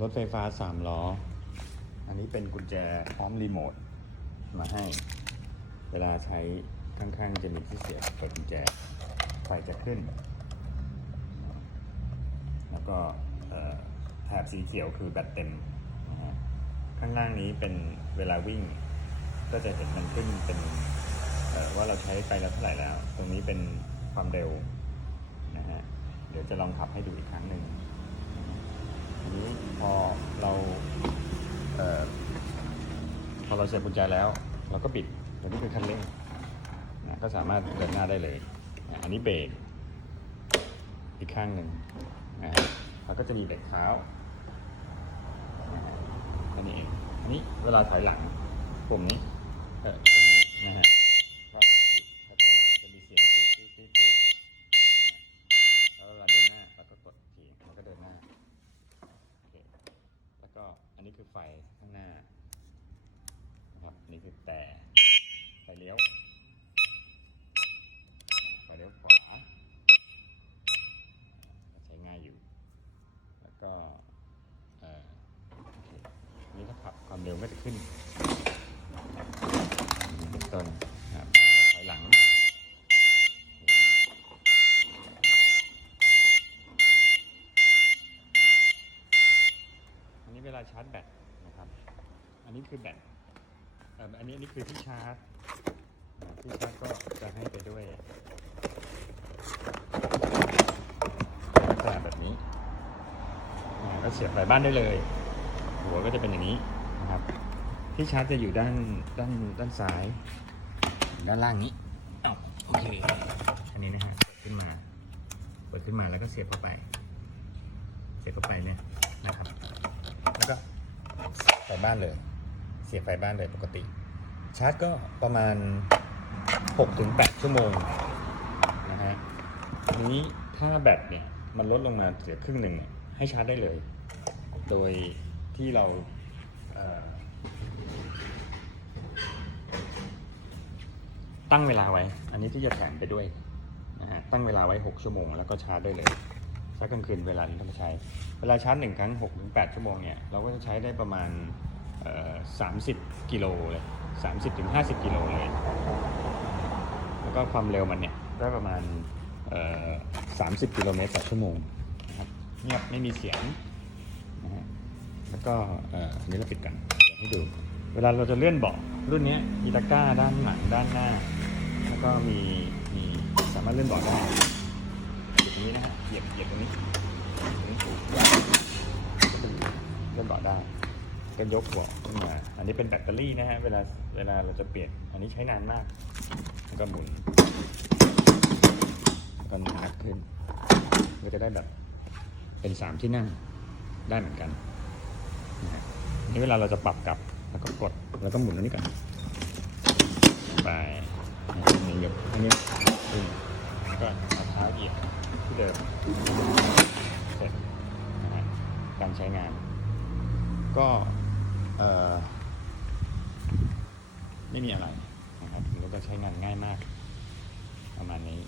รถไฟฟ้าสามล้อ อันนี้เป็นกุญแจพร้อมรีโมทมาให้ เวลาใช้ข้างๆจะมีที่เสียบเปิดกุญแจ ไฟจะขึ้น แล้วก็แถบสีเขียวคือแบตเต็ม ข้างล่างนี้เป็นเวลาวิ่ง ก็จะเห็นมันขึ้นเป็นว่าเราใช้ไปแล้วเท่าไหร่แล้ว ตรงนี้เป็นความเร็วนะฮะ เดี๋ยวจะลองขับให้ดูอีกครั้งหนึ่งทีนี้พอเราเอ่อพอ เราเสียบกุญแจแล้ว เราก็บิดตัวนี้คือคันเร่งนะก็สามารถเดินหน้าได้เลยนะอันนี้เบรกอีกข้างหนึ่งนะฮะแล้วก็จะมีเบรกเท้านะฮะแค่นี้เองอันนี้เวลาถอยหลังปุ่มนี้เออปุ่มนี้นะฮะก็บิดถ้าถอยหลังจะมีเสียงติ๊ดติ๊ดติ๊ดติ๊ดแล้วเวลาเดินหน้าเราก็กดทีมันก็เดินหน้าโอเคแล้วก็อันนี้คือไฟข้างหน้า นะครับอันนี้คือแต่ไฟเลี้ยวไฟเลี้ยวขวาใช้ง่ายอยู่ แล้วก็อ่อโอเคนนี้ถ้าขับความเร็วก็จะขึ้นเป็นต้นครับถ้าเราถอยหลังอันนี้เวลาชาร์จแบตนะครับ อันนี้คือแบต อ่ออันนี้อันนี้คือที่ชาร์จอ่าที่ชาร์จก็จะให้ไปด้วยลักษณะแบบนี้อ่าก็เสียบไปบ้านได้เลย หัวก็จะเป็นอย่างนี้นะครับ ที่ชาร์จจะอยู่ด้านด้านด้านซ้าย ด้านล่างนี้อ้าวโอเคอันนี้นะฮะเปิดขึ้นมาเปิดขึ้นมาแล้วก็เสียบเข้าไป เสียบเข้าไปเนี่ยนะครับ แล้วก็ไฟบ้านเลย เสียบไฟบ้านเลยปกติ ชาร์จก็ประมาณ 6-8 ชั่วโมงนะฮะทีนี้ถ้าแบตเนี่ยมันลดลงมาเสียครึ่งหนึ่งเนี่ยให้ชาร์จได้เลย โดยที่เราเตั้งเวลาไว้ อันนี้ที่จะแถมไปด้วยนะฮะ ตั้งเวลาไว้ 6 ชั่วโมง แล้วก็ชาร์จได้เลย ชาร์จกลางคืนเวลาที่เราใช้ เวลาชาร์จหนึ่งครั้ง6ถึง8ชั่วโมงเนี่ย เราก็จะใช้ได้ประมาณ เอ่อ30กิโลเลย30ถึง50กิโลเลย แล้วก็ความเร็วมันเนี่ยได้ประมาณเอ่อ30กิโลเมตรต่อชั่วโมงนะครับเงียบไม่มีเสียงนะฮะแล้วก็อันนี้เราปิดกันเดี๋ยวให้ดู เวลาเราจะเลื่อนเบาะรุ่นนี้มีตะกร้าด้านหลังด้านหน้า แล้วก็มีมีสามารถเลื่อนเบาะได้ตรงนี้นะฮะเหยียบเหยียบตรงนี้เลื่อนเบาะได้ ก็ยกเบาะขึ้นมา อันนี้เป็นแบตเตอรี่นะฮะ เวลาเวลาเราจะเปลี่ยน อันนี้ใช้นานมากแล้วก็หมุนก็หนักขึ้น ก็จะได้แบบเป็นสามที่นั่งได้เหมือนกันนะฮะอันนี้เวลาเราจะปรับกลับ แล้วก็กด แล้วก็หมุนอันนี้ก่อนไปนนี้ยกอันนี้ขึ้นแล้วก็เอาเท้าเหยียบที่เดิมเสร็จนะฮะการใช้งานก็ ไม่มีอะไรนะครับมันก็ใช้งานง่ายมากประมาณนี้